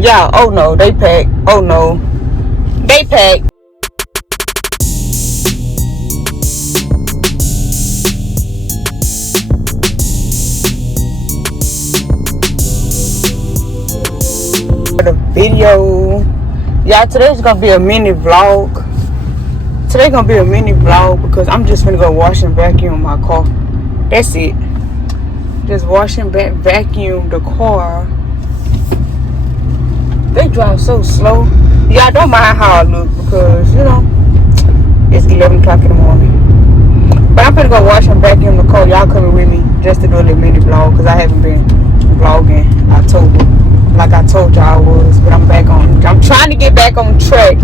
Yeah, oh no, they packed. Oh no, they packed. The video. Yeah, today's gonna be a mini vlog. Today's gonna be a mini vlog because I'm just gonna go wash and vacuum my car. That's it. Just wash and vacuum the car. They drive so slow. Yeah, I don't mind how I look because, you know, it's 11 o'clock in the morning. But I'm gonna go wash and vacuum the car. Y'all coming with me just to do a little mini vlog because I haven't been vlogging October like I told y'all I was. But I'm trying to get back on track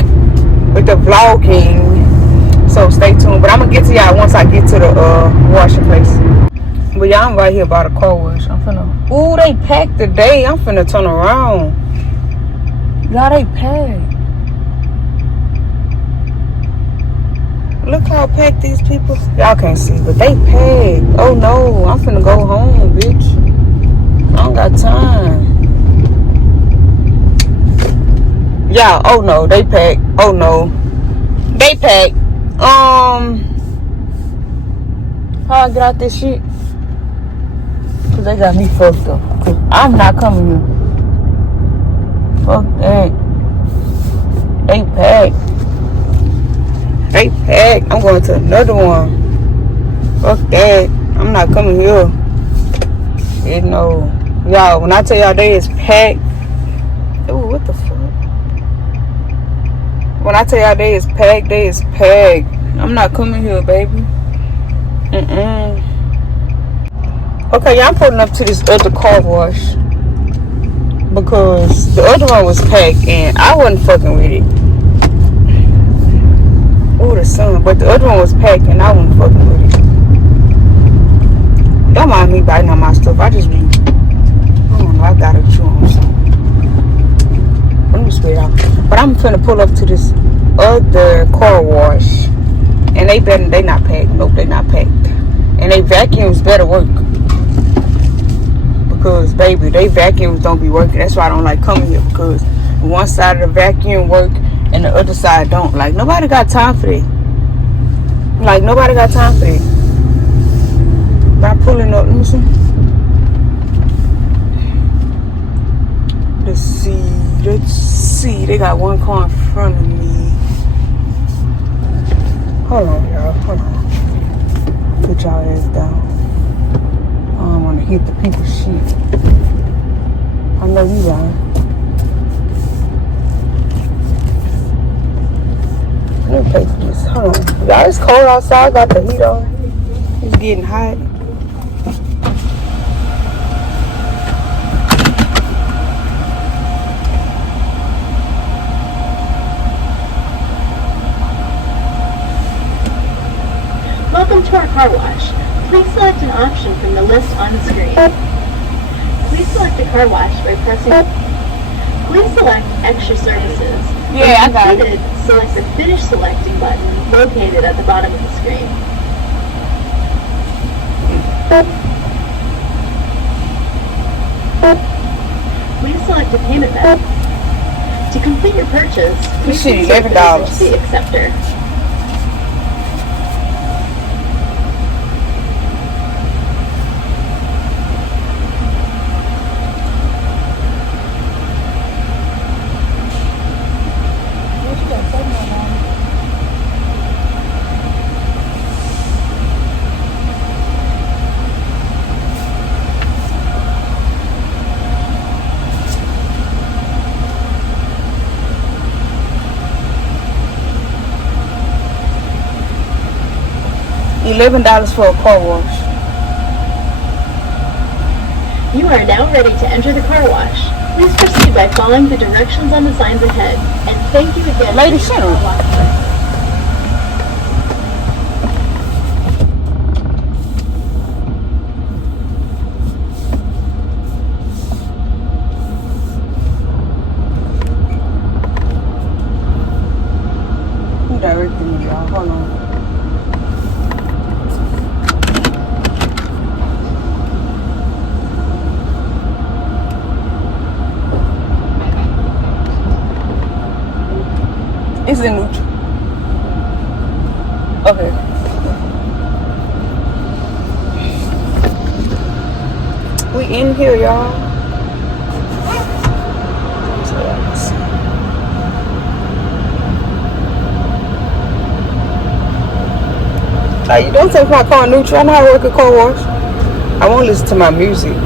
with the vlogging. So stay tuned. But I'm gonna get to y'all once I get to the washing place. But y'all, I'm right here by the car wash. I'm finna. Ooh, they packed today. I'm finna turn around. Y'all, they packed. Look how packed these people. Y'all can't see, but they packed. Oh no, I'm finna go home, bitch. I don't got time. Yeah, oh no, they packed. Oh no, they packed. How I get out this shit? Cause they got me fucked up. Cause I'm not coming here. Fuck that. They packed. They packed. I'm going to another one. Fuck that. I'm not coming here. Shit, no. Y'all, when I tell y'all they is packed. Ooh, what the fuck? When I tell y'all they is packed, they is packed. I'm not coming here, baby. Okay, y'all, I'm pulling up to this other car wash. Because the other one was packed and I wasn't fucking with it. Oh, the sun. But the other one was packed and I wasn't fucking with it. Don't mind me biting on my stuff. I just be, I don't know, I gotta chew on something. Let me spit out. But I'm finna pull up to this other car wash. And they not packed. Nope, they not packed. And they vacuums better work. Because, baby, they vacuums don't be working. That's why I don't like coming here. Because one side of the vacuum work and the other side don't. Like, nobody got time for that. Like, nobody got time for that. But I'm pulling up. Let me see. Let's see. They got one car in front of me. Hold on, y'all. Hold on. Put y'all ass down. I don't want to hit the people's shit. I know you lying. Let me pay for this. Hold on. Y'all, it's cold outside. Got the heat on. It's getting hot. Welcome to our car wash. Please select an option from the list on the screen. Please select the car wash by pressing. Please select extra services. Yeah, I got it. Select the finish selecting button located at the bottom of the screen. Please select a payment method. To complete your purchase, please select the acceptor. $11 for a car wash. You are now ready to enter the car wash. Please proceed by following the directions on the signs ahead. And thank you again. Lady, shut up. Who directed me, y'all? Hold on. It's in neutral. Okay. We in here, y'all. You don't take my car neutral. I know how to work a car wash. I won't listen to my music.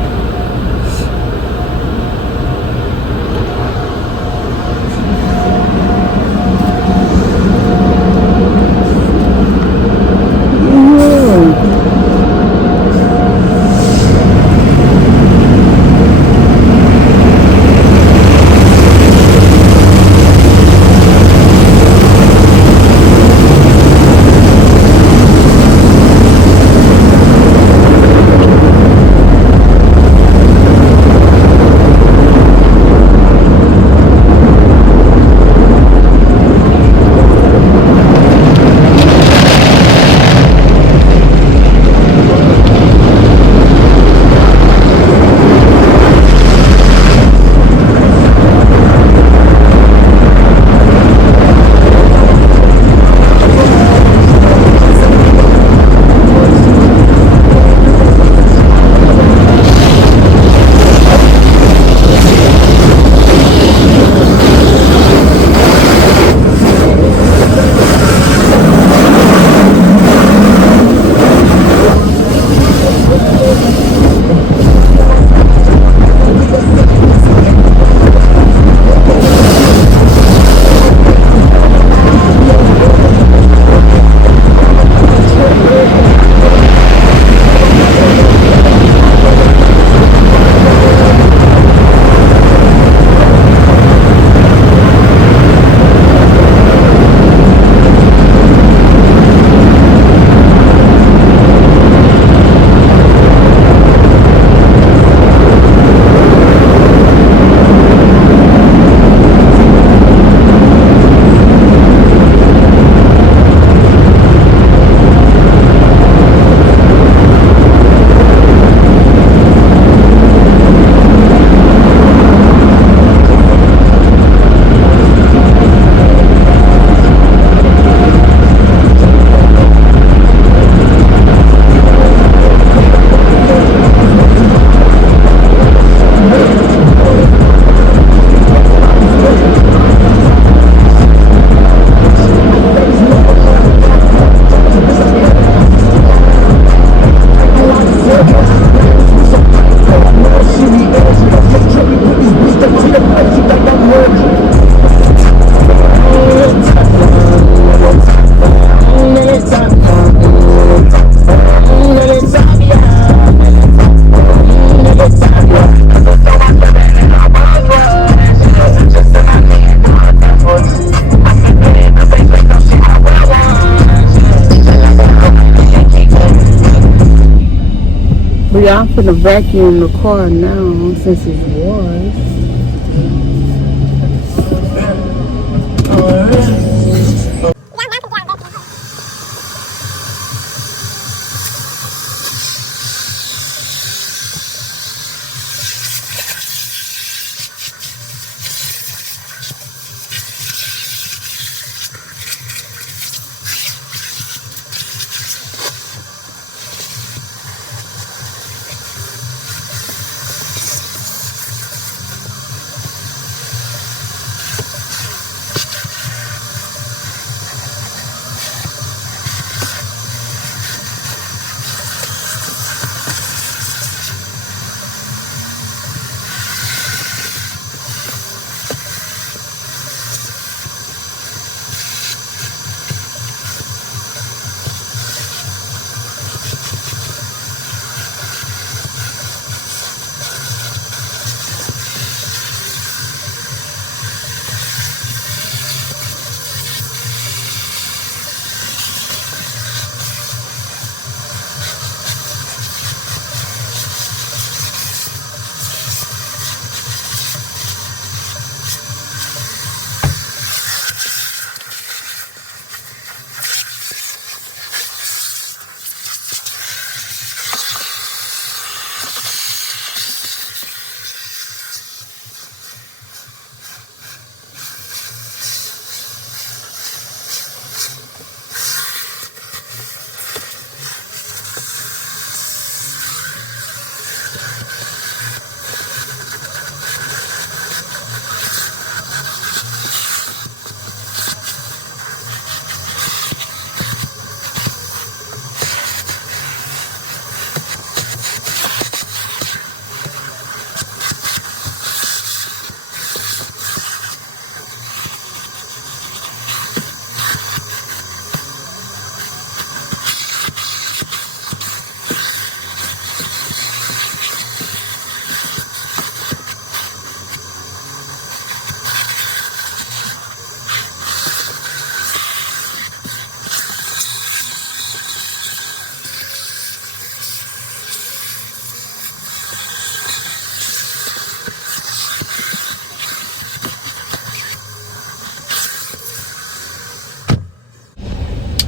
But y'all finna vacuum the car now since it's was.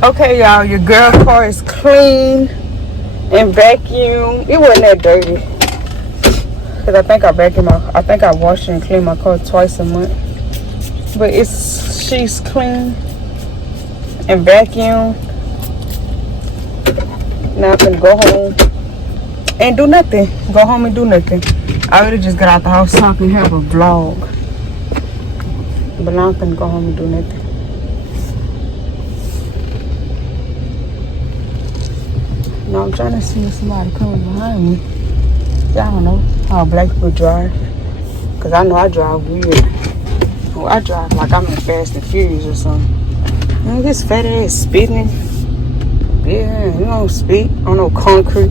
Okay, y'all, your girl car is clean and vacuumed. It wasn't that dirty. Cause I think I washed and cleaned my car twice a month. But she's clean and vacuumed. Now I'm gonna go home and do nothing. Go home and do nothing. I really just got out the house so I can have a vlog. But now I'm gonna go home and do nothing. Now I'm trying to see if somebody coming behind me. I don't know how black people drive. Cause I know I drive weird. Well, I drive like I'm in Fast and Furious or something. Man, this fat ass spitting. Yeah, you don't spit on no concrete.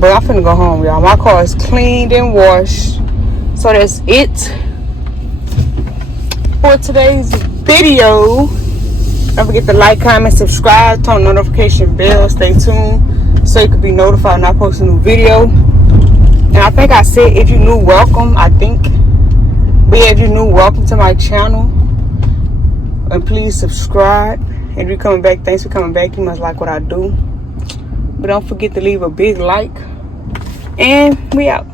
But I'm finna go home, y'all. My car is cleaned and washed. So that's it for today's video. Don't forget to like, comment, subscribe, turn on the notification bell, stay tuned so you can be notified when I post a new video. And I think I said if you're new, welcome, I think. But yeah, if you're new, welcome to my channel. And please subscribe. And if you're coming back, thanks for coming back. You must like what I do. But don't forget to leave a big like. And we out.